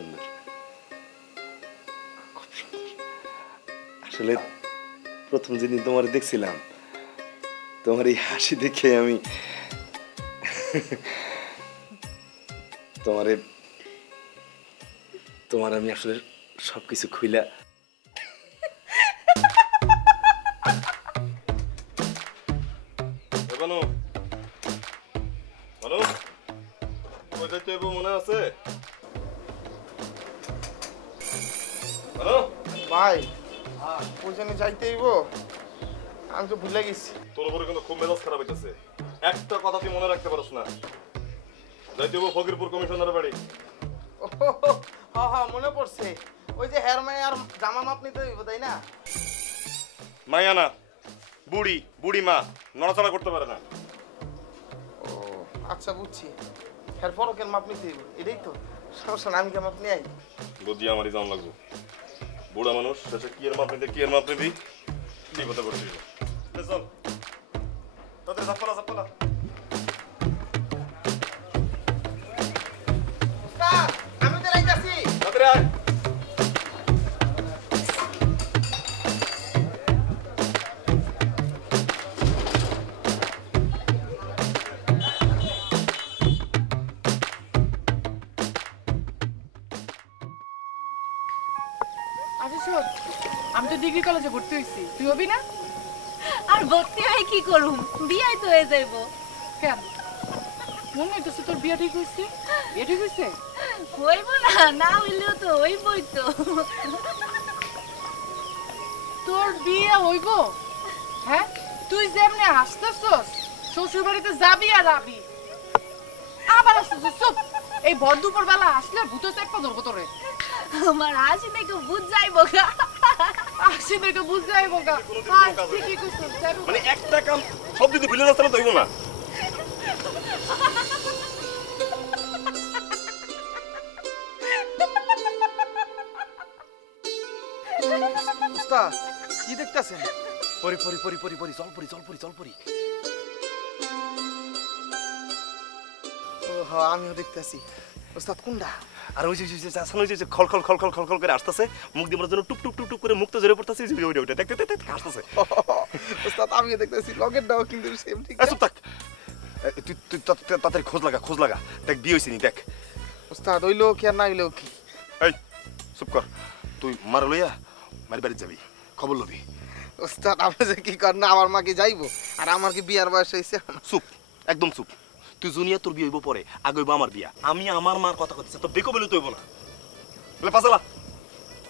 সুন্দর, খুব সুন্দর। আসলে প্রথম যেদিন তোমার দেখছিলাম, তোমার এই হাসি দেখে আমি তোমার আমি আসলে সবকিছু খুইলা মনে আছে। ভাই ওইখানে যাইতে হইব, আমি তো ভুলে গেছি। তোর উপরে কিন্তু খুব মেজাজ খারাপ হইতেছে। একটা কথা তুই মনে রাখতে পারছ না। যাইতে হইব ফকিরপুর কমিশনারের বাড়ি। হ্যাঁ মনে পড়ছে, ওই যে হেয়ার মাই আর জামা মাপ নিতে হইব, তাই না? মাইয়া না, বুড়ি, বুড়ি মা, নড়াচড়া করতে পারে না। ও আচ্ছা বুঝছি, হেয়ার ফরকের মাপ নিতে হইব, এটাই তো সমস্যা না। আমি কে মাপ নিয়ে আই? বুদ্ধি আমারই জান লাগবো। বুড়া মানুষ শেষে কি এর মাপ নিতে কি এর মাপ নিবি, বিপদে পড়ে দিল। চল তাদের জাপালা জাপালা। আমি তো রাইতাছি। তাদের আয়। আমি তো ডিগ্রি কলেজে ভর্তি হইছি, তুই হবি না? আর ভর্তি হয়ে কি করুম, বিয়াই তো হয়ে যাইব। কেন মনে হইতেছে তোর বিয়া ঠিক হইছে? বিয়া ঠিক হইছে? হইব না, না হইলেও তো হইবই তো। তোর বিয়ে হইব? হ্যাঁ, তুই যেমনে হাসতেছস, শ্বশুর বাড়িতে যাবি আর আবি, আবার আসতেছস। চুপ, এই ভর দুপুর বেলা আসলে ভূত চেপা ধরবো তোরে। আমার হাসি দেখে বুঝ যাইব গা, হাসি দেখে বুঝ যাইব গা। ঠিকই কইছস, যাইবো। মানে একটা কাম সব যদি ভুলে যাস তাহলে তো হইব না। উস্তাদ কি দেখতাছেন? পরি পরি পরি পরি পরি জল পরি জল পরি জল পরি। ও হ্যাঁ আমিও দেখতাছি। উস্তাদ কোনটা? আর ওই যে খল খল খল খল খল খল করে আসতেছে, মুখ দিয়ে মনে যেন টুক টুক টুক টুক করে মুক্ত জোরে পড়তেছে। ওইটা দেখতে দেখতে আসতেছে। উস্তাদ আমিও দেখতাছি, লগেরটাও কিন্তু সেম। ঠিক আছে চুপ থাক, তুই তাড়াতাড়ি খোঁজ লাগা দেখ বিয়ে হয়েছিনি দেখ। উস্তাদ হইলো কি আর না হইলো কি? এই চুপ কর, তুই মার লইয়া মারি বাড়ি যাবি, খবর লবি। উস্তাদ আপনি যে কি কর না, আমার মা কি যাইবো? আর আমার কি বিয়ার বয়স হয়েছে? চুপ, একদম চুপ। তুই জুনিয়া তোর বিয়ে হইব পরে, আগে হইব আমার বিয়া। আমি আমার মার কথা কথা তো বেকো বলে তো হইব না। বলে পাছালা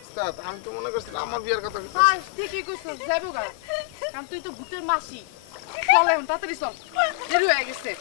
উস্তাদ আমি তো মনে করছিলাম আমার বিয়ার কথা। হ্যাঁ ঠিকই কইছস, যাইবো গা। কারণ তুই তো ভূতের মাসি। চল এখন তাড়াতাড়ি চল, দেরি হয়ে গেছে।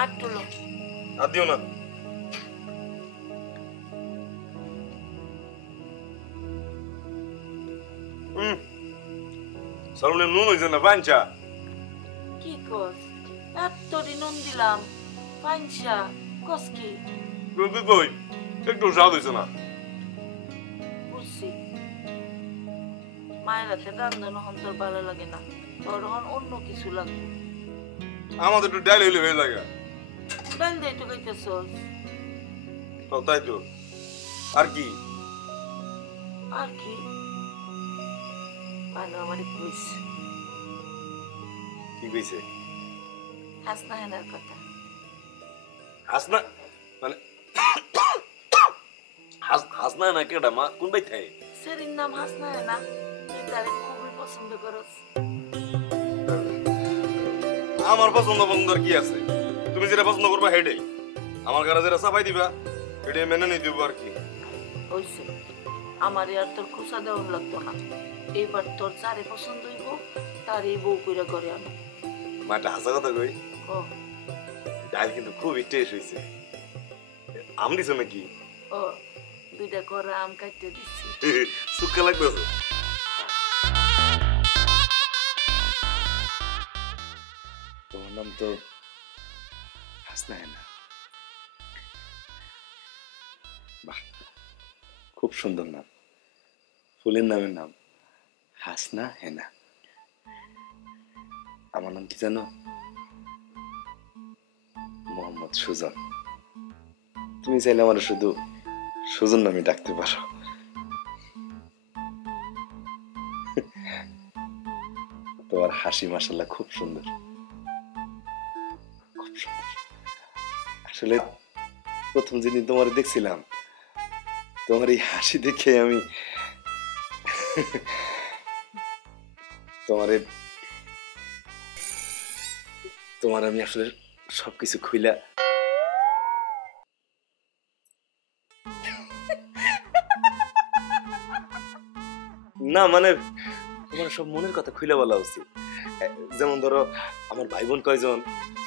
আর তুলো আর দিও না। সালুনে নুন হইছে না পাঞ্চা। কি কস? এত নুন দিলাম, পাঞ্চা কস কি? কিন্তু কই একটু স্বাদ হইছে না। বুঝছি, মায়ের হাতে রান্নানো হন তোর ভালো লাগে না, তোর হন অন্য কিছু লাগবে। আমাদের একটু ডাল হইলে হয়ে যায়। ডাল দিয়ে তো খাইতেছস? তাই তো। আর কি? আর কি? ভালো আমারে কইস। কি কইছে? হাসনা হেনার কথা। হাসনা মানে হাসনা না কেডা মা কোন বাই থাকে? সেরির নাম হাসনা না, তুই তারে খুবই পছন্দ করস। আমার পছন্দ বন্ধুর কি আছে? তুমি যেটা পছন্দ করবা হেডেই, আমার ঘরে যেটা চাপাই দিবা এটাই মেনে নিয়ে দিব আর কি। হইছে, আমার আর তোর খোঁচা দেওয়া লাগতো না। এইবার তোর যারে পছন্দ হইব তারই বউ কইরা ঘরে আনো। মাটা হাসা কথা কই, ও ডাল কিন্তু খুবই টেস্ট হয়েছে। আম দিছো নাকি? ও, দুইটা করা আম কাটতে দিচ্ছি। সুক্কা লাগতেছে। তোমার নাম তো হাসনা হেনা। বাহ, খুব সুন্দর নাম। ফুলের নামের নাম হাসনা হেনা। আমার নাম কি জানো? মোহাম্মদ সুজন। তুমি চাইলে আমার শুধু সুজন নামে ডাকতে পারো। তোমার হাসি মাশাআল্লাহ খুব সুন্দর, খুব সুন্দর। আসলে প্রথম যেদিন তোমার দেখছিলাম, তোমার এই হাসি দেখে আমি তোমার আমি আসলে সবকিছু খুইলা না, মানে তোমার সব মনের কথা খুইলা বলা উচিত। যেমন ধরো, আমার ভাই বোন কয়জন,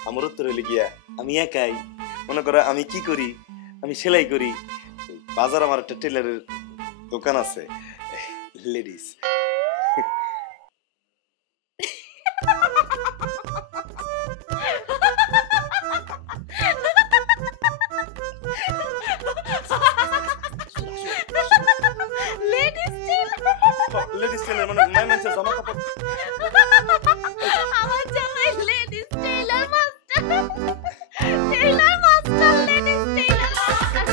আমার উত্তর হইলে গিয়া আমি একাই। মনে করো আমি কি করি, আমি সেলাই করি। বাজার আমার একটা টেলারের দোকান আছে, লেডিস। লেডিস টেলার মানে মাই মানুষের জামা কাপড়। আমার জামাই ladies Taylor master, Taylor master, ladies Taylor master.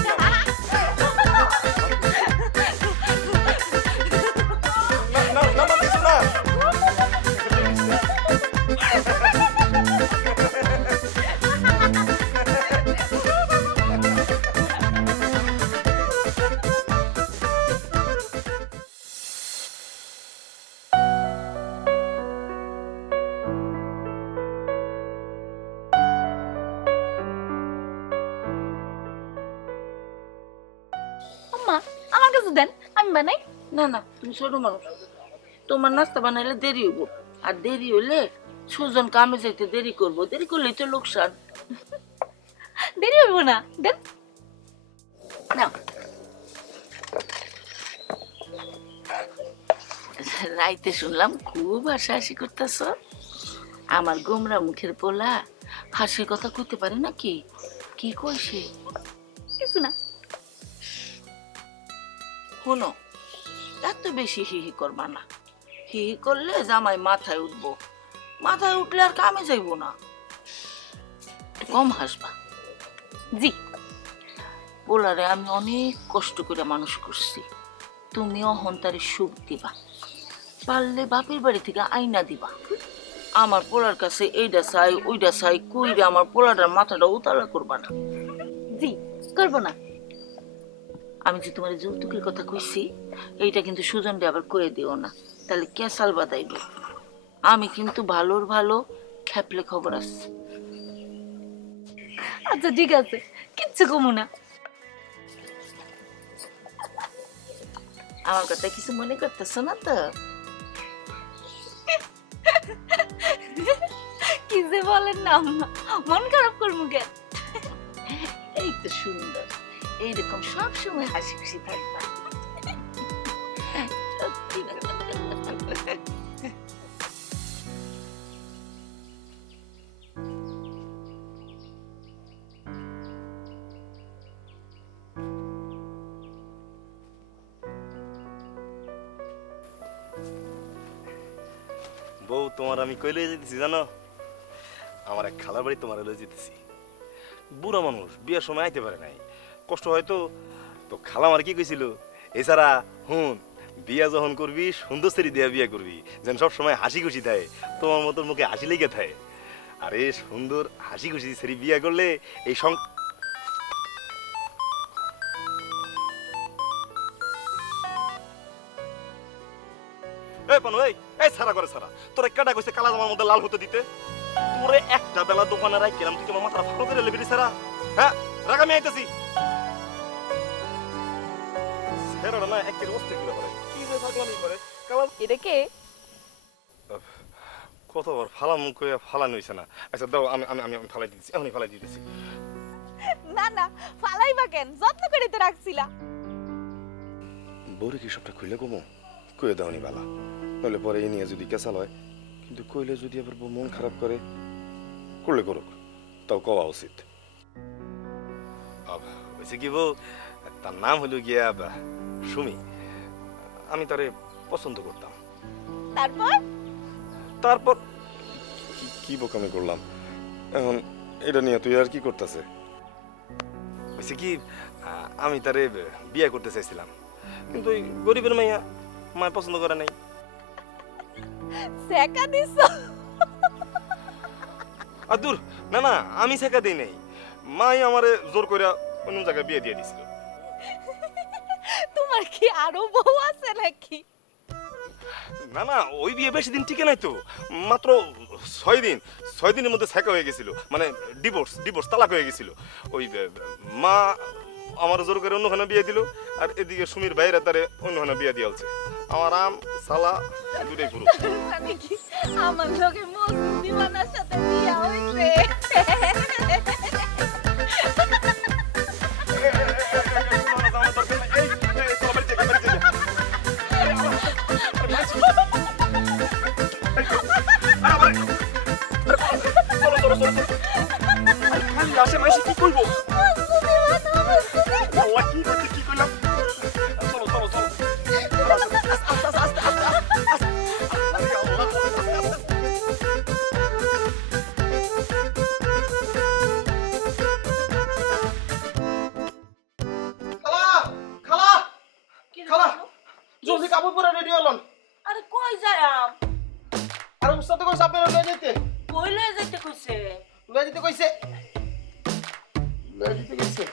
না কিছু না। আম্মা, আমার কাছে দেন, আমি বানাই। না না, তুমি ছোট মানুষ, তোমার নাস্তা বানাইলে দেরি হইব। আর দেরি হইলে সুজন কামে যাইতে দেরি করবো, দেরি করলেই তো লোকসান। দেরি হইব না, দেন। না, রাইতে শুনলাম খুব হাসাহাসি করতেছ। আমার গোমরা মুখের পোলা হাসির কথা কইতে পারে নাকি? কি কইছে? কিছু না। শোনো, এত বেশি হিহি করবা না। হিহি করলে জামাই মাথায় উঠবো, মাথায় উঠলে আর কামে যাইব না। একটু কম হাসবা। জি। পোলারে আমি অনেক কষ্ট করে মানুষ করছি, তুমি অহংকারে সুখ দিবা, পারলে বাপের বাড়ি থেকে আইনা দিবা। আমার পোলার কাছে এইটা চাই ওইটা চাই কইরে আমার পোলাটার মাথাটা উতালা করবা না। জি, করব না। আমি যে তোমার যৌতুকের কথা কইছি, এইটা কিন্তু সুজনরে আবার কয়ে দিও না, তাহলে কেসাল বাদাইবে। আমি কিন্তু ভালোর ভালো, খেপলে খবর আছে। আচ্ছা ঠিক আছে, কিচ্ছু কমু না। আমার কথা কিছু মনে করতেছ না তো? কি যে বলেন না আম্মা, মন খারাপ করবো কেন? এই তো সুন্দর, এইরকম সবসময় হাসি খুশি থাকবা। সত্যি কথা। বউ, তোমার আমি কই লয়ে যেতেছি জানো? আমার এক খালার বাড়ি তোমার লয়ে যেতেছি। বুড়া মানুষ, বিয়ের সময় আইতে পারে নাই, কষ্ট হয়তো। তো খালা আমার কি কইছিল, এছাড়া হুন, বিয়া যখন করবি সুন্দর সেরি দিয়া বিয়া করবি, যেন সব সময় হাসি খুশি থাকে, তোমার মতো মুখে হাসি লেগে থাকে। আরে সুন্দর হাসি খুশি সেরি বিয়া করলে এই এই পানু এই সারা করে সারা তোরে কেডা কইছে কালা জামার মধ্যে লাল হতে দিতে তোরে একটা বেলা দোকানে রাখিলাম তুই তোমার মাথা ফালো করে লেবিরি সারা হ্যাঁ রাখ আমি আইতাছি সেরাটা না একের অস্থির করে বলে কি যে পাগলামি করে কালা এটা কে? কতবার ফালাম কইয়া ফালানো হইছে না আচ্ছা দাও আমি আমি আমি ফালাই দিতেছি এখনই ফালাই দিতেছি না না, ফালাইবা কেন? যত্ন করে তো রাখছিলা। বউরে কি সবটা খুলে কমো কয়ে দাওনি বালা নইলে পরে এই নিয়ে যদি কেসাল হয় কিন্তু কইলে যদি আবার বউ মন খারাপ করে করলে করুক তাও কওয়া উচিত হয়েছে কি বউ তার নাম হলো গিয়া সুমি আমি তারে পছন্দ করতাম তারপর? তারপর কি বোকামি করলাম এখন এটা নিয়ে তুই আর কি করতেছে হয়েছে কি আমি তারে বিয়ে করতে চাইছিলাম কিন্তু ওই গরিবের মাইয়া মায় পছন্দ করে নাই সেকা দিছো? আর দূর না না আমি শেখা দিই নাই মাই আমারে জোর করে অন্য জায়গায় বিয়ে দিয়ে দিছিল তোমার কি আরো বউ আছে নাকি? না না ওই বিয়ে বেশি দিন টিকে নাই তো মাত্র 6 দিনের মধ্যে শেখা হয়ে গেছিল মানে ডিভোর্স তালাক হয়ে গেছিল ওই মা আমার জোর করে অন্যখানে বিয়ে দিল আর এদিকে সুমির বাইরে তারে অন্যখানে বিয়ে দিয়ে আছে আমার আম সালা দুটাই পুরো মানে কি আমার লগে মজনু দিওয়ানার সাথে বিয়া হইছে? আসে মাইসে কি করবো মজনু দিওয়ানা, মজনু দিওয়ানা। আল্লাহ কি করছে কি করলাম চলো চলো চলো খালা খালা খালা জলদি কাপড় পরে রেডি হলন আরে কই যায়াম? আর উস্তাদ তো কইছে আপনারা লয়ে যেতে কই লয়ে যাইতে কইছে? লয়ে যেতে কইছে লয়ে যেতে কইছে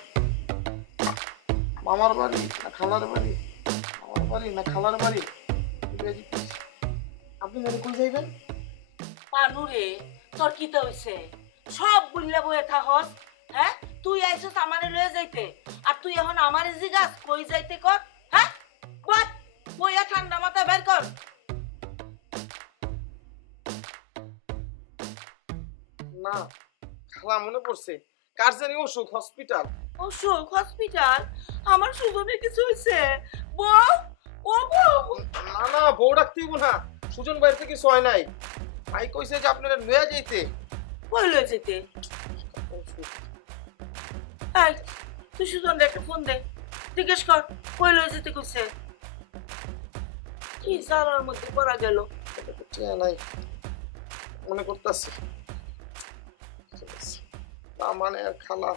মামার বাড়ি না খালার বাড়ি মামার বাড়ি না খালার বাড়ি লয়ে যেতে কইছে আপনি জানি কই যাইবেন পানুরে তোর কি তো হইছে? সব বুঝলে বয়ে থাকস, হ্যাঁ? তুই আইছস আমারে লয়ে যাইতে আর তুই এখন আমারে জিগাস কই যাইতে কর, হ্যাঁ? বল বইয়া ঠান্ডা মাথায় বের কর। না খালা মনে পড়ছে কার জানি অসুখ হসপিটাল অসুখ হসপিটাল? আমার সুজনের কিছু হইছে? বউ ও বউ না না বউ ডাকতে হইব না সুজন বাইরে থেকে কিছু হয় নাই ভাই কইছে যে আপনারা লয়ে যাইতে কই লয়ে যেতে? এই তুই সুজনরে একটা ফোন দে, জিজ্ঞেস কর কই লয়ে যেতে কইছে। কি সারার মধ্যে পড়া গেল। টিয়া নাই মনে করতেছি না মানে আর খালা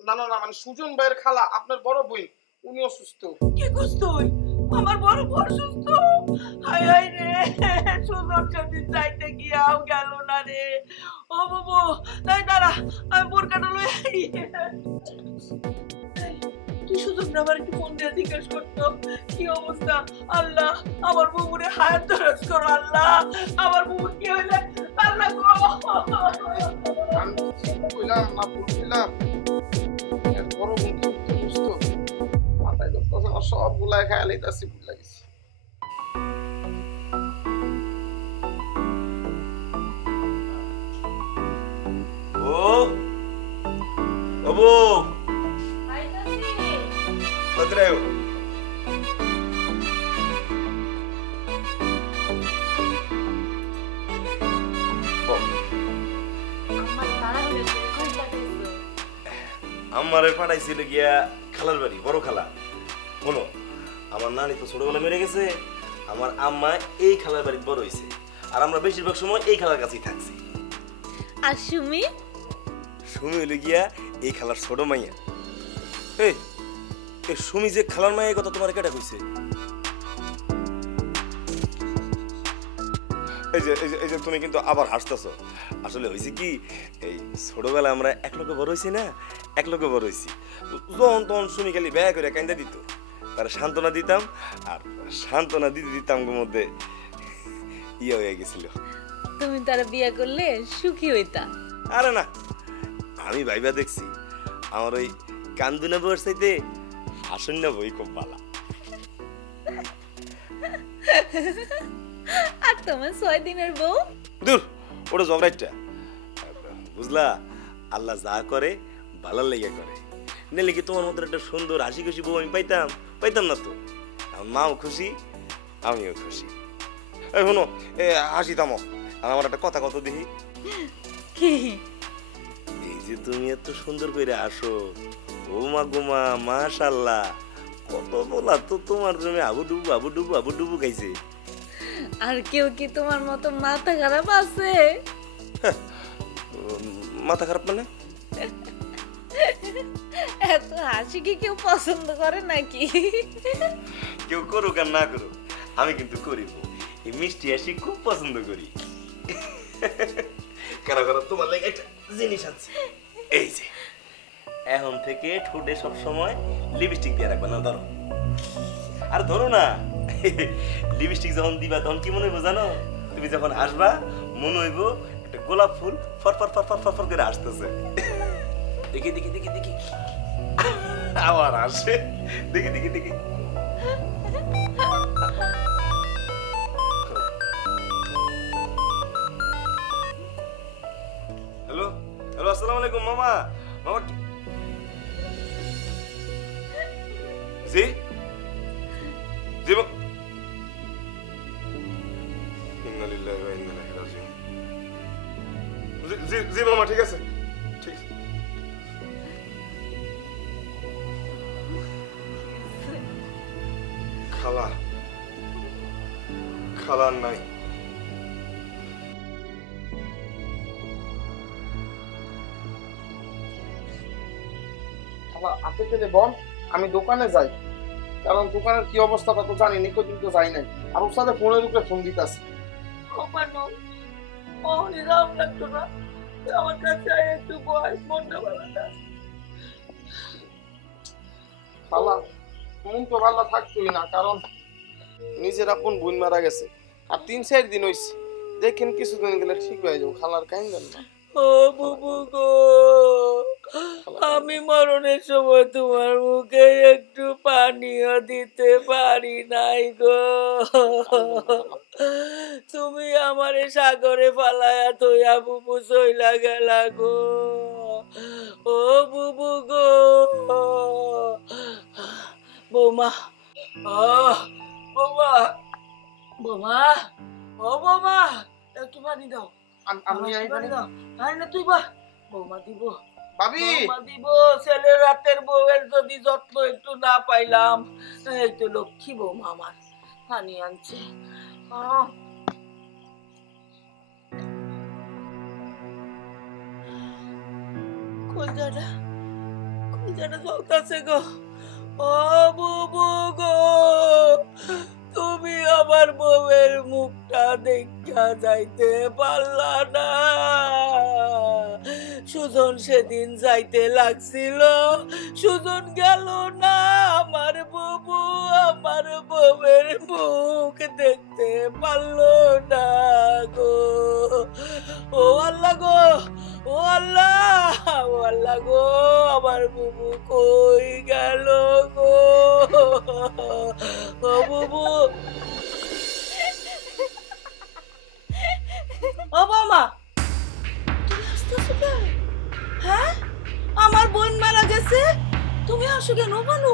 না না না মানে সুজন ভাইয়ের খালা আপনার বড় বোন উনি অসুস্থ কি করছ তুই? আমার বড় বড় সুস্থ? হায় হায় রে, সুজন সেদিন যাইতে গিয়াও গেল না রে। ও বাবু তাই দাঁড়া, আমি বোরকাটা লই আই। তুই সুজন আমার একটু ফোন দিয়ে জিজ্ঞেস করতো কি অবস্থা। আল্লাহ আমার বউরে হায়াত দরজ করো আল্লাহ, আমার বউ কি হইলে আল্লাহ গো। আমি ঠিক কইলাম না ভুল কইলাম এর বড় বোন তো অসুস্থ মাথায় ধরতেছে আমার সব গুলায় খায় লাইতাছি ভুল লাগিছে ও বউ কোথায় আমারে পাঠাইছিল গিয়া খালার বাড়ি বড় খালা শোনো আমার নানি তো ছোটবেলা মেরে গেছে আমার আম্মা এই খালার বাড়িতে বড় হইছে আর আমরা বেশিরভাগ সময় এই খালার কাছেই থাকছি আর সুমি? সুমি হইল গিয়া এই খালার ছোট মাইয়া এই সুমি যে খালার মাইয়া কথা তোমার কেটা কইছে এই যে তুমি কিন্তু আবার হাসতেছ আসলে হয়েছে কি এই ছোটবেলা আমরা এক লোকে বড় হয়েছি না এক লোকে বড় হয়েছি যখন তখন সুমি খালি ব্যয় করে কান্দা দিত তার সান্ত্বনা দিতাম আর সান্ত্বনা দিতে দিতাম মধ্যে ইয়া হয়ে গেছিল। তুমি তারা বিয়ে করলে সুখী হইতা। আরে না, আমি ভাইবা দেখছি আমার ওই কান্দুনা বউর চাইতে হাসন্না বই খুব ভালো। আর তোমার 6 দিনের বউ? দূর, ওটা জগরাইটটা। বুঝলা, আল্লাহ যা করে ভালো লেগে করে। নিলে কি তোমার মতো একটা সুন্দর হাসি খুশি বউ আমি পাইতাম না তো। আমার মাও খুশি, আমিও খুশি। এই শোনো, হাসি থামো, আমার একটা কথা কত দেখি। কি? এই যে তুমি এত সুন্দর করে আসো, ও মা গোমা, মাশাআল্লাহ, কত বলা তো তোমার জন্য আবুডুবু গাইছে। আর কেউ কি তোমার মতো মাথা খারাপ আছে? মাথা খারাপ মানে? এত হাসি কি কেউ পছন্দ করে নাকি? কেউ করুক আর না করুক, আমি কিন্তু করিব। এই মিষ্টি হাসি খুব পছন্দ করি। কারণ তোমার লাগে একটা জিনিস আছে, এই যে এখন থেকে ঠোঁটে সব সময় লিপস্টিক দিয়ে রাখবা না। ধরো, আর ধরো না, লিপস্টিক যখন দিবা তখন কি মনে হইব জানো? তুমি যখন হাসবা মনে হইব একটা গোলাপ ফুল ফরফর ফরফর ফরফর করে আসতেছে। দেখি দেখি দেখি দেখি, আবার আসে, দেখি দেখি দেখি। হ্যালো হ্যালো, আসসালামু আলাইকুম মামা। মামা জি জি, ইন্না লিল্লাহি ওয়া ইন্না ইলাইহি রাজিউন। জি জি মামা, ঠিক আছে, ঠিক আছে। খালা নাই। হাতে পেলে বল, আমি দোকানে যাই, কারণ দোকানের কি অবস্থা তা তো জানি, কদিন তো যাই নাই। আর ওর সাথে ফোনের উপরে ফোন দিতেছে। আমার কাছে একটু বয়স মনটা ভালো না। খালা মন তো ভালো থাকতোই না, কারণ নিজের আপন বোন মারা গেছে, আর 3-4 দিন হইছে। দেখেন কিছুদিন গেলে ঠিক হয়ে যাবো। খালার কাহিনী না। ও বুবু গো, আমি মরণের সময় তোমার মুখে একটু পানিও দিতে পারি নাই গো। তুমি আমারে সাগরে ফালায়া তোয়া বুবু চইলা গেলা গো। ও বুবু গো, বৌমা, বৌমা, বৌমা, ও বৌমা, একটু পানি দাও। আমি পানি দাও। আরে না তুই বা, বৌমা দিব, ভাবি বৌমা দিব। ছেলে রাতের বউয়ের যদি যত্ন একটু না পাইলাম। এই তো লক্ষ্মী বৌমা আমার পানি আনছে। কলজাটা জ্বলতাছে গো। ও বুবু গো, তুমি আমার বউয়ের মুখটা দেখা যাইতে পারলা না। সুজন সেদিন যাইতে লাগছিল, সুজন গেল না। আমার বুবু আমার বউয়ের মুখ দেখতে পারলো না গো। ও আল্লাহ গো, ও আল্লাহ, ও আল্লাহ গো, আমার বুবু কই গেল গো। ও বুবু, ও বাবা, তুমি হাসতেছো কেন? হ্যাঁ, আমার বোন মারা গেছে, তুমি হাসো কেন? বানু,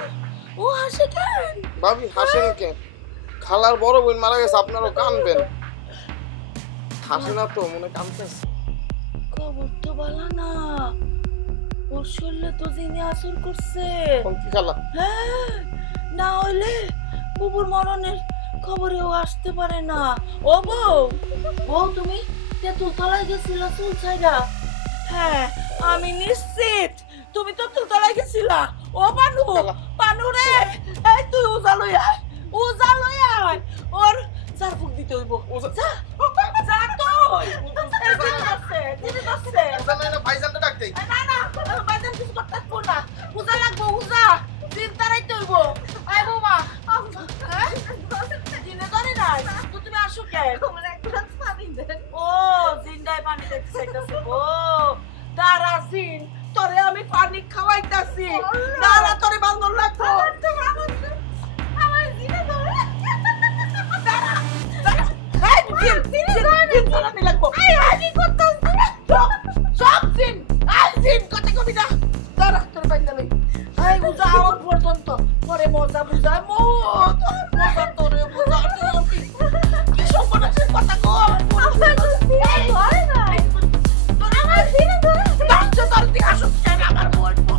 ও হাসে কেন? ভাবি হাসেন কেন? খালার বড় বোন মারা গেছে, আপনারও কানবেন। হাসে না তো, মনে কানতেছে। খবর তো ভালো না, ওর শরীরে তো জিনে আসর করছে। কোন কি খালা? হ্যাঁ, না হইলে বুবুর মরণের খবরেও আসতে পারে না। ও বউ, বউ তুমি তেঁতুল তলায় গেছিলা চুল ছাইড়া? হ্যাঁ, আমি নিশ্চিত তুমি তো তেঁতুল তলায় গেছিলা। ও বানু, বানু রে, এই তুই উজা লই আয়, উজা লই আয়। ওর চার ফুক দিতে হইব। যা, যা তুই। ভাইজানটা ডাক দেই। না না, ভাইজান কিছু করতে পারবো না। উজা লাগবো, উজা চিন্তা রাইতে হইব। আয় বৌমা, দিনে ধরে নাই তো তুমি আসো কেন? পানি দেন। ও জিন্দায় পানি দেখতে চাইতাছে ও দাঁড়া জিন তোরে আমি পানি খাওয়াইতাছি দাঁড়া তোরে বান্দর লাগবো আমার জিনে ধরে। দাঁড়া এই জিন ধরানি লাগবো কি করতেছ? সব জিন আই জিন কথা কবি না দাঁড়া তোর বাইন্দা লই এই বুঝা আমার পর্যন্ত পরে মজা বুঝায় মজা তোরে বুঝা কি সম্পর্কের কথা কো আমার জিনে ধরে না। আমার জিনে ধরে। ডাক্তার তোর দিকে আসুক কেন আমার বলবো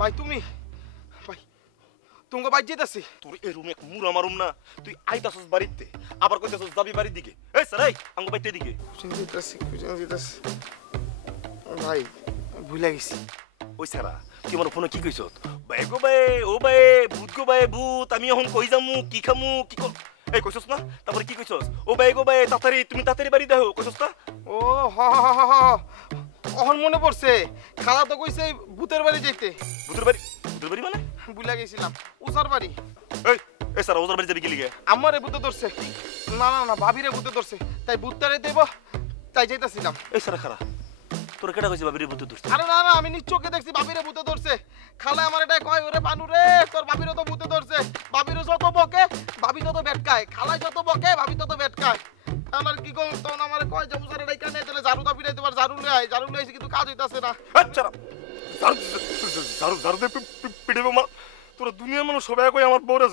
ভাই তুমি ভাই তোমাকে বাইর যেতেছি। তোর এই রুমে এক মুরা মারুম না, তুই আইতাছস বাড়িতে আবার কইতাছস যাবি বাড়ির দিকে। এই স্যার এই আঙ্গ বাইতে দিকে। খুঁজে যেতেছি ভাই, ভুলে গেছি। ওই সারা তুই আমার ফোনে কি কইছ? ভাই গো ভাই, ও ভাই ভূত গো ভাই ভূত, আমি এখন কই যামু কি খামু কি কর এই কইছস না? তারপরে কি কইছস? ও ভাই গো ভাই তাড়াতাড়ি তুমি তাড়াতাড়ি বাড়ি দাও কইছস না? ও হ হ হ হ অহন মনে পড়ছে, খালা তো কইছে ভূতের বাড়ি যেতে। ভূতের বাড়ি? ভূতের বাড়ি মানে? ভুলে গেছিলাম, উসার বাড়ি। এই স্যার ওজার বাড়ি যাবি কি লিগে? আমারে ভূতে ধরছে। না না না, ভাবিরে ভূতে ধরছে, তাই ভূতটারে দেব তাই যাইতাছিলাম। এই স্যার খারা তোর কেডা কইছে বাবিরে ভূতে ধরছে? আরে না না, আমি নিজ চোখে দেখছি ভাবিরে ভূতে ধরছে। খালা আমার এটাই কয়, ওরে বানু রে তোর ভাবিরে তো ভূতে ধরছে। ভাবিরে যত বকে ভাবি তত বেটকায়, খালাই যত বকে ভাবি তত বেটকায়। তাহলে আর কি কম, তখন আমার কয় যে উসারে ডাইকা নে, তাহলে ঝাড়ু দা পিটাইতে পার, ঝাড়ু লই আই। ঝাড়ু লই আইছি কিন্তু কাজ হইতাছে না। আচ্ছা ঝাড়ু ঝাড়ু ঝাড়ু দিয়ে পিটাবো মা? তোরা দুনিয়ার মানুষ সবাই কই আমার বউরে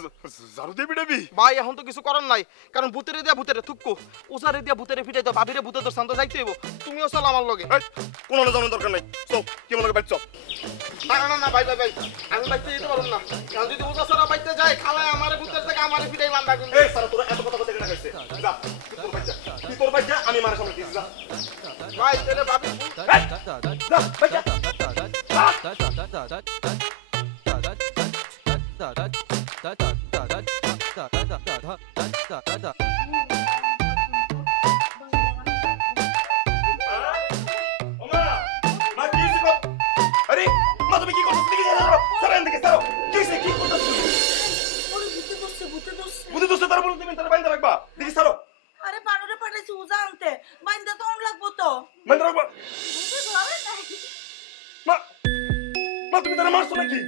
ঝাড়ু দিয়ে পিটাবি? ভাই এখন তো কিছু করার নাই, কারণ ভূতেরে দিয়া ভূতেরে থুকু, উসারে দিয়া ভূতেরে ফিটাইতো, ভাবিরে ভূতে ধরছে, তো যাইতে হইব। তুমিও চল আমার লগে। কোনো জানার দরকার নাই, চল কি আমার লগে বাইর চল। না না না ভাই ভাই ভাই, আমি বাইতে যেতে পারব না। কারণ যদি উসা সারা বাইতে যায়, খালায় আমারে ভূতের থেকে আমারে ফিটাই মানবা কিন্তু। এই স্যার তোরা এত কথা কথা কেন কইছে? যা তুই তোর বাচ্চা, তুই তোর বাচ্চা, আমি মার সামনে দিছি যা। ভাই তাহলে ভাবি যা বাচ্চা। ওমা মা কি হইছে গো? আরে মা তুমি কি করছ? দিকে যাও, সারা দিকে সারো। কি হইছে? কি করছ তুই? ওরে ভূতে ধরছে বুঝি দোস্ত তার বলে তুমি তার বাইন্দা রাখবা। দিকে সারো। আরে বানুরে পাঠাইছি উজা আনতে বাইন্দা তো অন লাগবো তো বাইন্দা রাখবা। ভূতে ধরে নাই। মা মা তুমি তার মারছো নাকি?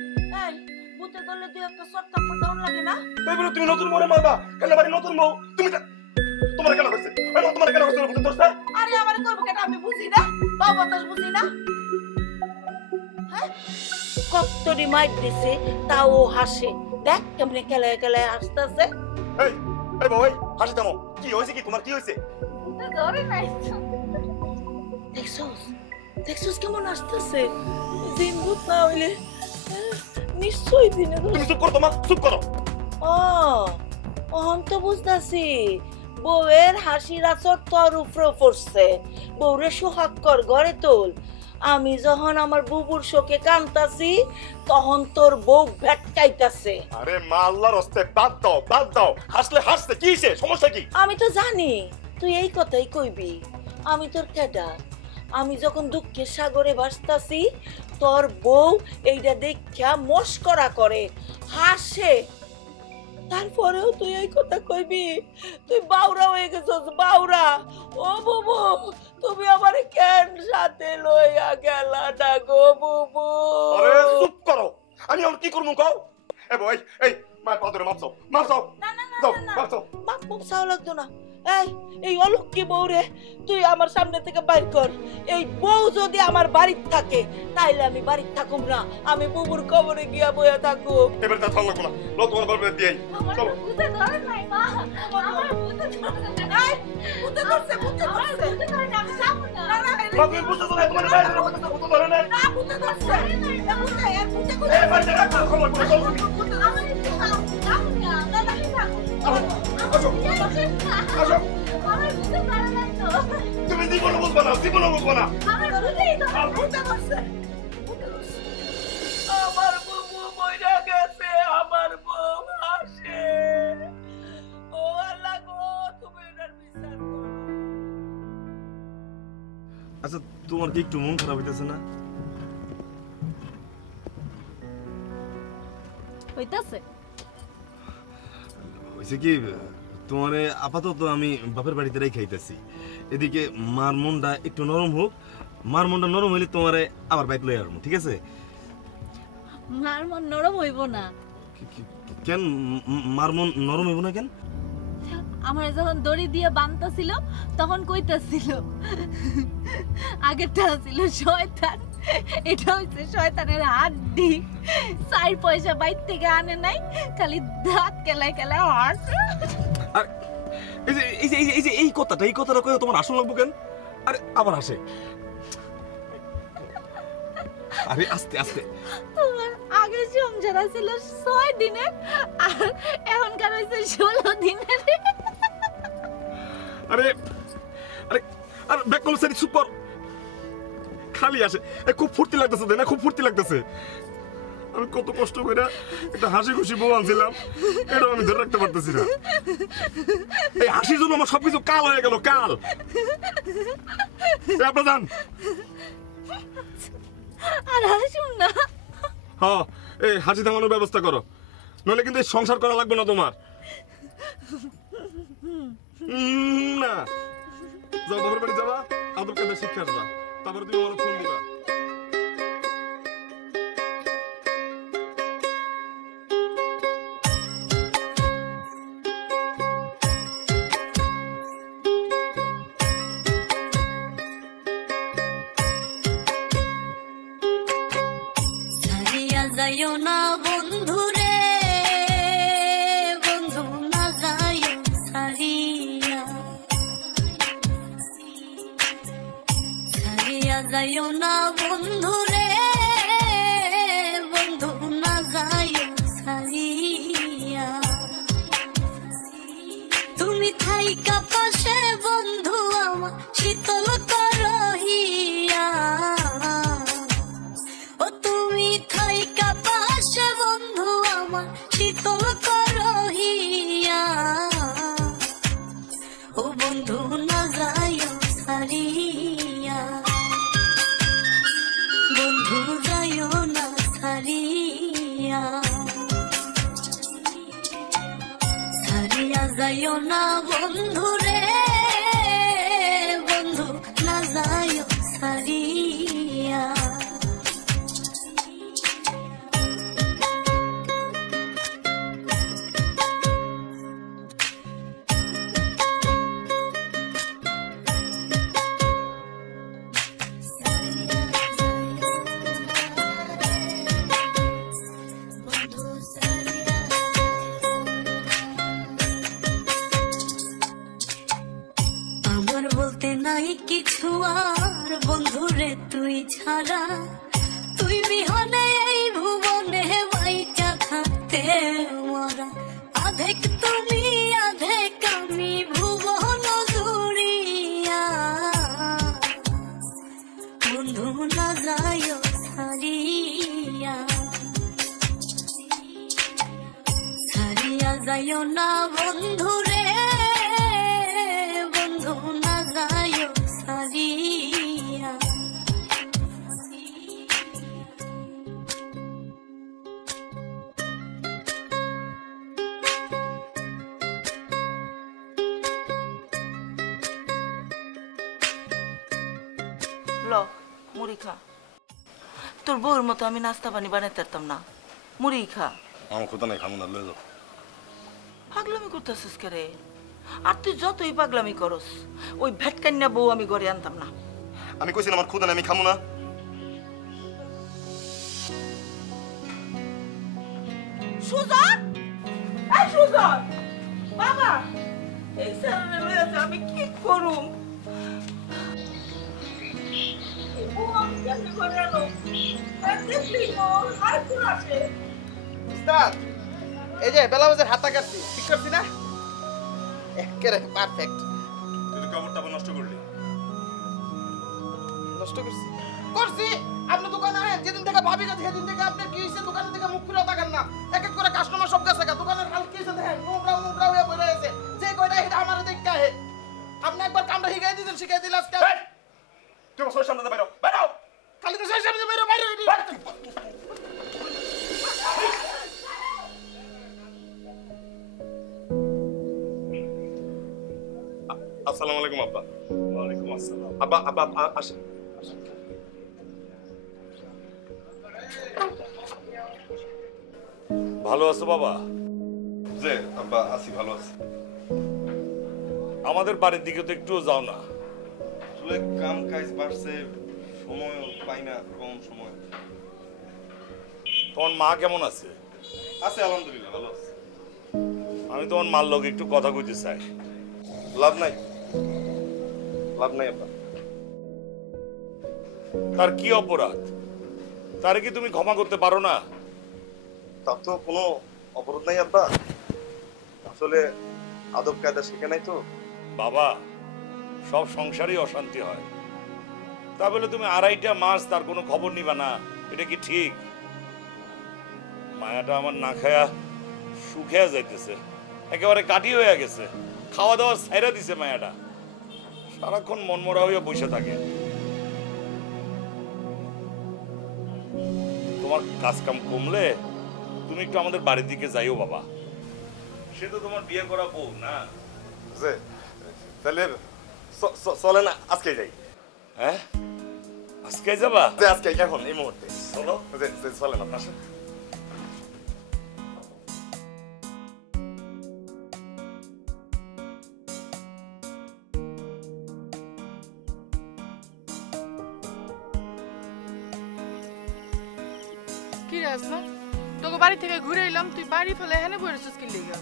এই ভূতে ধরলে দুই একটা শর্ট থাপ্পড় দাও লাগে না তাই বলে তুমি নতুন বউরে মারবা? কেন বাড়ি নতুন বউ তুমি তোমার কেন হইছে? আরে তোমার কেন হইছে বুঝতে দোস্ত? আরে আমারে কইবো কেন আমি বুঝি না বাবা তাস বুঝি না হ্যাঁ কত্তরি মাইর দিছে তাও হাসে দেখ কেমনে কেলায় কেলায় হাসতাছে এই এই বউ এই হাসি থামো। কি হইছে? কি তোমার কি হইছে? ভূতে ধরে নাই তো। দেখছস কেমন হাসতাছে দিন ভূত না হইলে নিশ্চয়ই দিনে তুমি চুপ করো, তোমা চুপ করো। ও অহন তো বুঝতাছি বউয়ের হাসির আচর তোর উপরে পড়ছে বউরে সোহাগ কর ঘরে তোল আমি যখন আমার বুবুর শোকে কান্তাছি তখন তোর বউ ভেটকাইতাছে আরে মা আল্লাহর হস্তে বাদ দাও। হাসলে হাসতে কি হইছে? সমস্যা কি? আমি তো জানি তুই এই কথাই কইবি আমি তোর কেডা আমি যখন দুঃখের সাগরে ভাসতাছি তোর বউ এইটা দেখা মস্করা করে হাসে তারপরেও তুই এই কথা কইবি তুই বাউরা হয়ে গেছস বাউরা ও বুবু তুমি আমারে কেন সাথে লইয়া গেলা না গো বুবু আরে চুপ করো। আমি আর কি করব কও? এ বই এই মা পাদরে মাপছো না না না দাও না মাপছো। মাপ মুপ চাও লাগতো না এই অলক্ষী বউ রে তুই আমার সামনে থেকে বাইর কর এই বউ যদি আমার বাড়িতে থাকে তাইলে আমি বাড়িতে থাকুম না আমি বুবুর কবরে গিয়া বইয়া থাকুম এবার তা থাকলো না লো তোমার বাবার দিই আমার চলো। ভূতে ধরে নাই মা। আমার ভূতে ধরে নাই। ভূতে ধরছে আমার ভূতে ধরে নাই, আমি যাবো না। মা তুমি বুঝতে তো না তোমার বাইরে কথা তো ধরে নাই। না ভূতে ধরছে ভূতে এই বাচ্চা রাখো খবর করে চল তুমি। আমার একটু যাবো না। না না, আমি যাবো। আসো আসো। আমার ভূতে ধরে নাই তো। তুমি জীবন বুঝবা না। আমার ভূতেই ধরে। ভূতে ধরছে আমার বুবু মইরা গেছে আমার বউ হাসে ও আল্লাহ গো তুমি এটার বিচার করো আচ্ছা তোমার কি একটু মন খারাপ হইতেছে না? হইতাছে? হয়েছে কি, তোমার আপাতত আমি বাপের বাড়িতে রেখাইতেছি। এদিকে মার মনটা একটু নরম হোক, মার মনটা নরম হইলে তোমারে আবার বাইক লই আসবো, ঠিক আছে? মার মন নরম হইব না। কেন মার মন নরম হইব না কেন? আমার যখন দড়ি দিয়ে বাঁধতাছিল তখন কইতাছিল আগেরটা ছিল শয়তান, এটা হচ্ছে শয়তানের হাড্ডি, 4 পয়সা বাইর থেকে আনে নাই, খালি দাঁত কেলায় কেলায় হাস। আর এই কথাটা কয়ে তোমার আসল লাগবো কেন? আরে আবার আসে। আরে আস্তে আস্তে। তোমার আগে সংসার ছিল 6 দিনের আর এখনকার হইছে 16 দিনের। আরে আরে আরে ব্যাক কল সারি সুপার খালি আসে। খুব ফুর্তি লাগতেছে, তাই না? খুব ফুর্তি লাগতেছে। আমি কত কষ্ট করে একটা হাসি খুশি বউ আনছিলাম, এটা আমি ধরে রাখতে পারতেছি না। এই হাসির জন্য আমার সবকিছু কাল হয়ে গেল, কাল। আপনার যান। আর হাসুন না। হ্যাঁ, এই হাসি থামানোর ব্যবস্থা করো, নইলে কিন্তু সংসার করা লাগবে না তোমার। না, যাও বাবার বাড়ি যাবা, আদর কাছে শিক্ষা আসবা, তারপরে তুমি আমার ফোন দিবা। যাইও না বন্ধু রে, বন্ধু না যাইও সারিয়া, সারিয়া যাইও না বন্ধু রে, বন্ধু না যাইও সারিয়া। তুমি থাইকা পাশে বন্ধু আমার শীতল করহিয়া, ও তুমি থাইকা পাশে বন্ধু আমার শীতল করহিয়া, ও বন্ধু না যাইও সারিয়া, বন্ধু যাইও না সারিয়া, সারিয়া যাইও না বন্ধু রে, বন্ধু না যাইও সারিয়া। নাই কিছু আর বন্ধুরে তুই ছাড়া, তুই বিহনে এই ভুবনে বাইচা থাকতে মরা, আধেক তুমি আধেক আমি ভুবন জুড়িয়া, বন্ধু না যাইও সারিয়া, সারিয়া যাইও না বন্ধু রে, বন্ধু না যাইও সারিয়া। ল মুড়ি খা, তোর বউর মতো আমি নাস্তা পানি বানাইতে পারতাম না, মুড়ি খা। আমার কোথা নাই, খামো না, লয়ে যাও। পাগলামি করতেছিস কে রে? আর তুই যতই পাগলামি করস, ওই ভেটকান্না বউ আমি ঘরে আনতাম না। আমি কইছি আমার ক্ষুধা নাই, আমি খামো না। সুজন, এই সুজন, বাবা, এই সামনে রয়েছে, আমি কি করুম? এই বউ আমি কেমনে ঘরে আনো? দেখলি তোর আর কোন আছে? উস্তাদ, এই যে বেলাউজের হাতা কাটছি, ঠিক করছি না? একেবারে পারফেক্ট। তুই কাপড় টাপড় নষ্ট করলি। নষ্ট করছি করছি। আপনি দোকানে আছেন, যেদিন থেকে ভাবি গেছে সেদিন থেকে আপনি কি হয়েছে দোকানের দিকে মুখ ফিরে তাকান না। এক এক করে কাস্টমার সব গেছে, দোকানের হাল কি হয়েছে দেখেন, নোংরা হয়ে পড়ে আছে। যে কয়টা এটা আমার দেখতে আহে, আপনি একবার কামটা শিখাই দিয়েছেন, শিখাই দিলে আজকে তুই আমার সামনে বাইরো, বাইরো। খালি তো সেই সামনে বাইরে বাইরে আসসালামু আলাইকুম আব্বা। ওয়ালাইকুম আসসালাম। আব্বা আব্বা আসেন। ভালো আছো বাবা? জি আব্বা, আছি, ভালো আছি। আমাদের বাড়ির দিকে তো একটুও যাও না। আসলে কাম কাজ বাড়ছে, সময় পাই না, কম সময়। তোমার মা কেমন আছে? আছে আলহামদুলিল্লাহ, ভালো আছে। আমি তোমার মার লগে একটু কথা কইতে চাই। লাভ নাই, লাভ নাই আব্বা। তার কি অপরাধ? তারে কি তুমি ক্ষমা করতে পারো না? তার তো কোনো অপরাধ নাই আব্বা, আসলে আদব কায়দা শেখে নাই তো। বাবা, সব সংসারই অশান্তি হয়, তা বলে তুমি 2.5 মাস তার কোনো খবর নিবা না, এটা কি ঠিক? মায়াটা আমার না খায়া শুকিয়ে যাইতেছে, একেবারে কাটি হয়ে গেছে, খাওয়া দাওয়া ছাইরা দিছে মায়াটা, সারাক্ষণ মনমরা হয়ে বসে থাকে। তোমার কাজ কাম কমলে তুমি একটু আমাদের বাড়ির দিকে যাইও বাবা। সে তো তোমার বিয়ে করা বউ না? যে তাহলে চলে না আজকে যাই। হ্যাঁ, আজকে যাবা? যে আজকে, এখন এই মুহূর্তে চলো। চলে না আসেন। কি রে আসমা, তোকে বাড়ি থেকে ঘুরে এলাম, তুই বাড়ি ফেলে এখানে বসেছিস কি লিগা?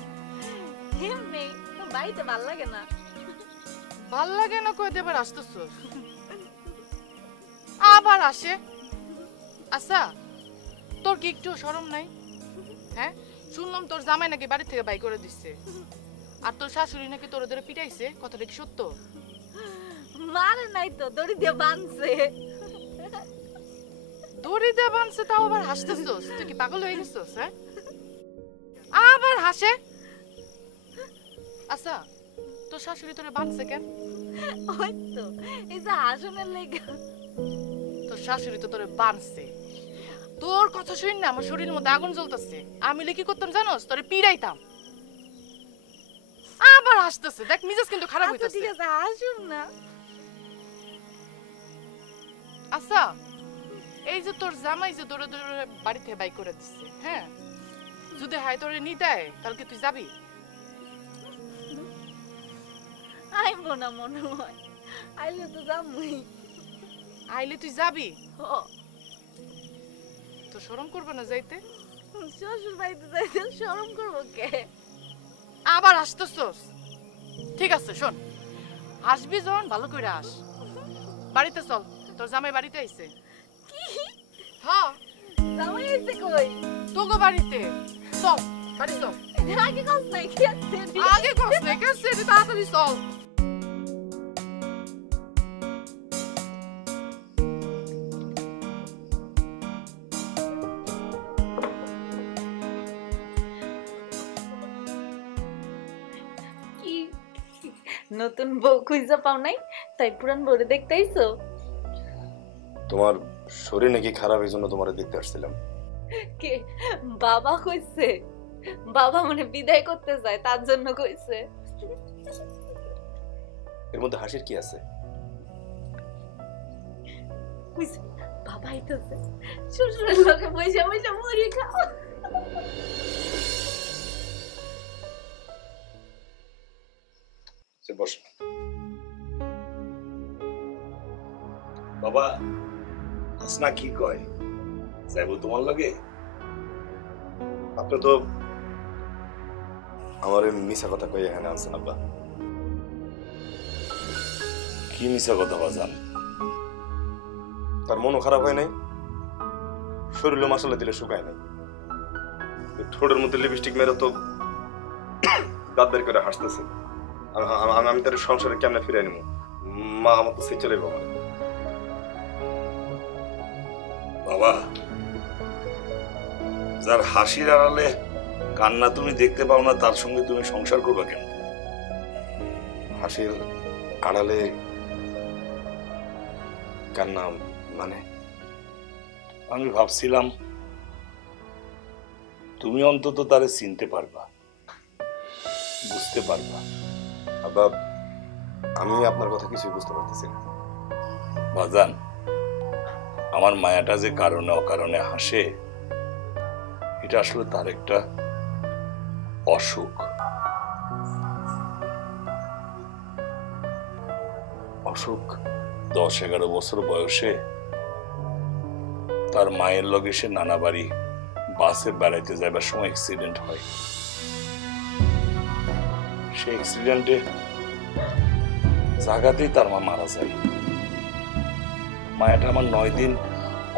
এমনি বাড়িতে ভাল লাগে না। ভাল লাগে না কইতে এবার আসতেছস? আবার আসে? আচ্ছা, তোর কি একটু শরম নাই? হ্যাঁ, শুনলাম তোর জামাই নাকি বাড়ি থেকে বাই করে দিচ্ছে, আর তোর শাশুড়ি নাকি তোর ওদের পিটাইছে, কথাটা কি সত্য? মারে নাই তো, দড়ি দিয়ে বাঁধছে। দড়ি দিয়ে বানছে, তাও আবার হাসতেছস? তুই কি পাগল হয়ে গেছস? হ্যাঁ, আবার হাসে? আচ্ছা, তোর শাশুড়ি তোরে বানছে কেন? ওই তো এই যে আসনের লেগে। তোর শাশুড়ি তো তোরে বানছে, তোর কথা শুন না আমার শরীরের মধ্যে আগুন জ্বলতেছে। আমি কি করতাম জানোস? তোরে পিড়াইতাম। আবার হাসতেছে, দেখ মিজাজ কিন্তু খারাপ আচ্ছা হইতাছে। ঠিক আছে, আসুন না। আচ্ছা, এই যে তোর জামাই যে দৌড়ে দৌড়ে বাড়ি থেকে বাই করে দিচ্ছে, হ্যাঁ, যদি হাই তোরে নি দেয় তাহলে কি তুই যাবি? আইবো না মনে হয়, আইলে তো যাবই। আইলে তুই যাবি? ও তো শরম করবে না যাইতে? শ্বশুর বাড়িতে যাইতে শরম করবো কে? আবার আসতেছস? ঠিক আছে শোন, আসবি যখন ভালো করে আস। বাড়িতে চল, তোর জামাই বাড়িতে আইছে। কি হ্যাঁ, জামাই আইছে কই? তোগো বাড়িতে চল, বাড়ি চল। আগে কস নাই কি আছে? আগে কষ্ট নেই, কেসে তাড়াতাড়ি চল। কি নতুন বউ খুঁজে পাও নাই, তাই পুরান বউরে দেখতে আইছো? তোমার শরীর নাকি খারাপ, এই জন্য তোমার দেখতে আসছিলাম। কে বাবা কইছে? বাবা মানে বিদায় করতে যায়, তার জন্য কইছে। এর মধ্যে হাসির কি আছে? কইছে বাবা আইতাছে, শ্বশুরের লগে বইসা বইসা মুড়ি খাও। বস। বাবা, হাসনা কি কয়? যাইব তোমার লাগে? আপনি তো আমার মিশা কথা কই এখানে আনছেন আব্বা। কি মিছা কথা বাজান? তার মনও খারাপ হয় নাই, শরীরে মশলা দিলে শুকায় নাই, ঠোঁটের মধ্যে লিপস্টিক মেরে তো দাঁত বের করে হাসতেছে। আমি তার সংসারে কেমনে ফিরে নিব? মা আমার তো সে চলে বাবা। বাবা, যার হাসির আড়ালে কান্না তুমি দেখতে পাও না, তার সঙ্গে তুমি সংসার করবে কেন? হাসির আড়ালে কান্না মানে? আমি ভাবছিলাম তুমি অন্তত তারে চিনতে পারবা, বুঝতে পারবা। আব্বা আমি আপনার কথা কিছুই বুঝতে পারতেছি না। বাজান, আমার মায়াটা যে কারণে অকারণে হাসে, এটা আসলে তার একটা অসুখ। অসুখ 10-11 বছর বয়সে তার মায়ের লগে সে নানা বাড়ি বাসে বেড়াইতে যাবার সময় অ্যাক্সিডেন্ট হয়। সেই অ্যাক্সিডেন্টে জায়গাতেই তার মা মারা যায়। মায়াটা আমার 9 দিন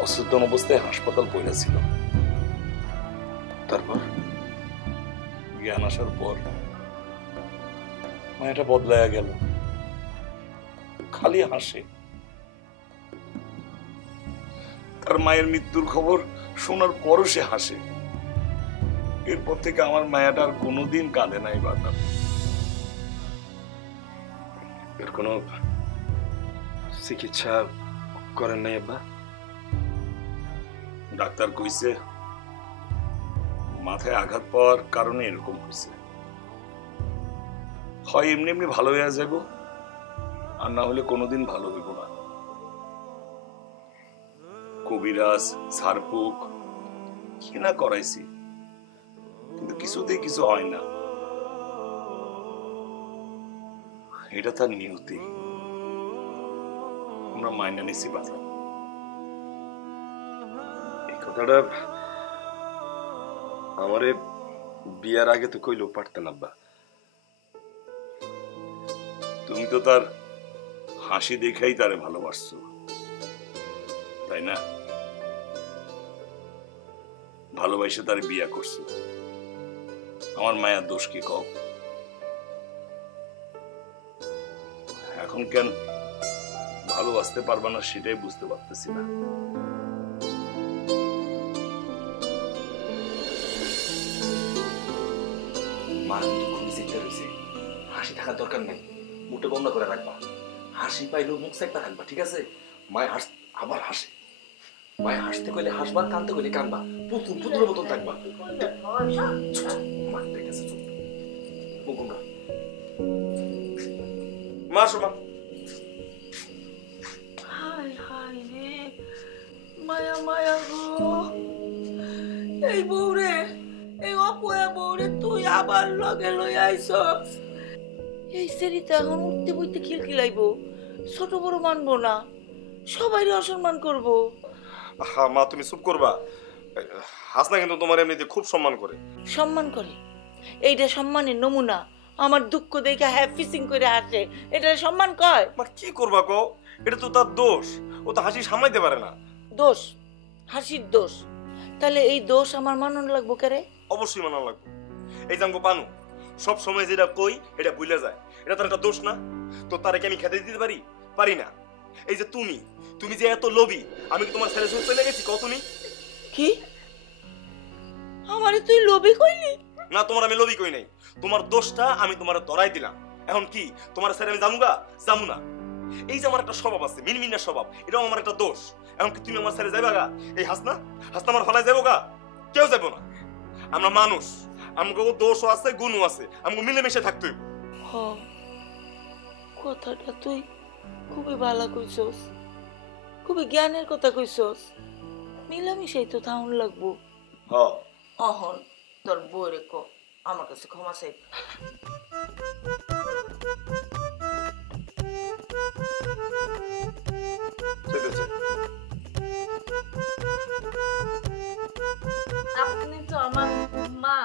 অচেতন অবস্থায় হাসপাতাল পড়েছিল। তারপর জ্ঞান আসার পর মায়াটা বদলায়া গেল, খালি হাসে। তার মায়ের মৃত্যুর খবর শোনার পরও সে হাসে। এরপর থেকে আমার মায়াটা আর কোনোদিন কাঁদে নাই বাবা। এর কোনো চিকিৎসা করেন নাই আব্বা? ডাক্তার কইছে মাথায় আঘাত পাওয়ার কারণে এরকম হয়েছে। হয় এমনি এমনি ভালো হয়ে যাব, আর না হলে কোনোদিন ভালো হইব না। কবিরাজ, ঝাড়ফুঁক কি না করাইছি, কিন্তু কিছুতেই কিছু হয় না। এটা তার নিয়তি, আমরা মাইনা নিছি বাবা। এই কথাটা আমারে বিয়ার আগে তো কইলেও পারতেন আব্বা। তুমি তো তার হাসি দেখাই তারে ভালোবাসছো, তাই না? ভালোবাসে তারে বিয়া করছো। আমার মায়ের দোষ কি কও? এখন কেন ভালোবাসতে পারবা না সেটাই বুঝতে পারতেছি না। মা কিন্তু খুবই চিন্তা রয়েছে। হাসি থাকার দরকার নেই, মুখটা বন্ধ করে রাখবা। হাসি পাইলেও মুখ সাইডটা থাকবা, ঠিক আছে? মায় আবার হাসে। মায় হাসতে কইলে হাসবা, কানতে কইলে কানবা, পুতুলের মতন থাকবা। মা ঠিক আছে, চুপ। মুকুন্দা মা শোনা। হায় হায় রে, মায়া মায়া গো, এই বউরে, এই অপয়া বউরে তুই আবার লগে লই আইছস। এই সেরিতে এখন উঠতে বইতে খিলখিলাইব, ছোট বড় মানবো না, সবাইরে অসম্মান করব। হ্যাঁ মা, তুমি চুপ করবা। হাসনা কিন্তু তোমার এমনিতে খুব সম্মান করে। সম্মান করে? এইটা সম্মানের নমুনা? আমার দুঃখ দেখে হ্যাপিসিং করে আসে, এটা সম্মান কয়? মা কি করবা কও? এটা তো তার দোষ, ও তো হাসি সামলাইতে পারে না। দোষ? হাসির দোষ? তাহলে এই দোষ আমার মানন লাগবো কেরে? অবশ্যই মানা লাগবে। এই যে আমাকে পানু সব সময় যেটা কই এটা ভুলে যায়, এটা তার একটা দোষ না? তো তারে কি আমি খেতে দিতে পারি? পারি না। এই যে তুমি যে এত লোভী, আমি কি তোমার ছেলে ছেড়ে চলে গেছি? কত তুমি কি আমারে তুই লোভী কইলি? না, তোমার আমি লোভী কই নাই। তোমার দোষটা আমি তোমার ধরাই দিলাম। এখন কি তোমার ছেড়ে আমি জামুগা? জামু না। এই যে আমার একটা স্বভাব আছে, মিনমিনের স্বভাব, এটাও আমার একটা দোষ। এখন কি তুমি আমার ছেড়ে যাইবা গা? এই হাসনা আমার ফলায় যাবো গা? কেউ যাবো না। আমরা মানুষ, আমাকে দোষও আছে, গুণও আছে, আমাকে মিলেমিশে থাকতে হইব। হ, কথাটা তুই খুবই ভালো কইছস, খুবই জ্ঞানের কথা কইছস। মিলামিশাই তো থাউন লাগবো। হ্যাঁ, অহন তোর বউরে কো আমার কাছে ক্ষমা চাই। আপনি তো আমার মা,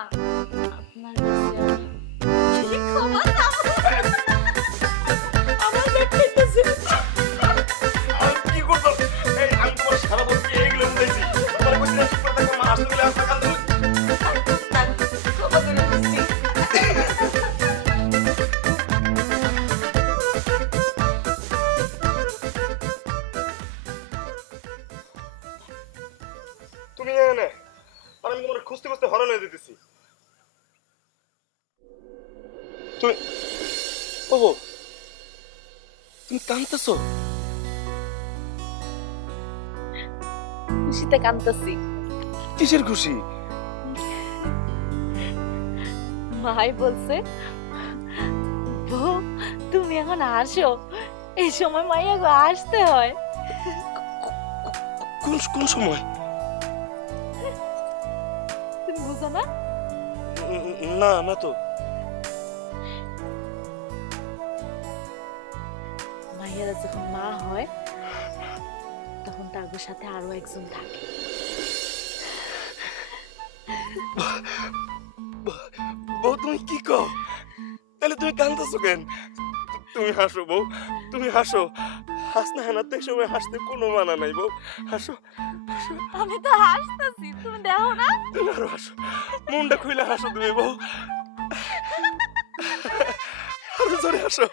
আপনার কাছে ক্ষমা চাবো। আমার পেট খাইতেছে। আমি কি করব? এই আমি তোমার সারা বছর এইগুলো বলেছি, তোমার কইছি না চুপ করে থাকো, মা হাসতে গেলে আর কান ধরে। ক্ষমা করে দিচ্ছি। তুমি জানে আর আমি তোমার খুঁজতে খুঁজতে হরণ হয়ে যেতেছি। তুমি ওগো, তুমি কাঁদতেছো? খুশিতে কাঁদতেছি। কিসের খুশি? ভাই বলছে বউ তুমি এখন হাসো, এই সময় মাইয়া গো হাসতে হয়। কোন কোন সময়? তুমি বুঝো না? না না তো। মাইয়ারা যখন মা হয় তখন তার সাথে আরো একজন থাকে। বউ তুমি কি কও? তাহলে তুমি কাঁদতেছো কেন? তুমি হাসো বউ, তুমি হাসো। হাস না হানাতে এই সময় হাসতে কোনো মানা নাই বউ। হাসো হাসো। আমি তো হাসতেছি, তুমি দেখো না? তুমি আরো হাসো, মনটা খুলে হাসো তুমি বউ। আরো জোরে হাসো।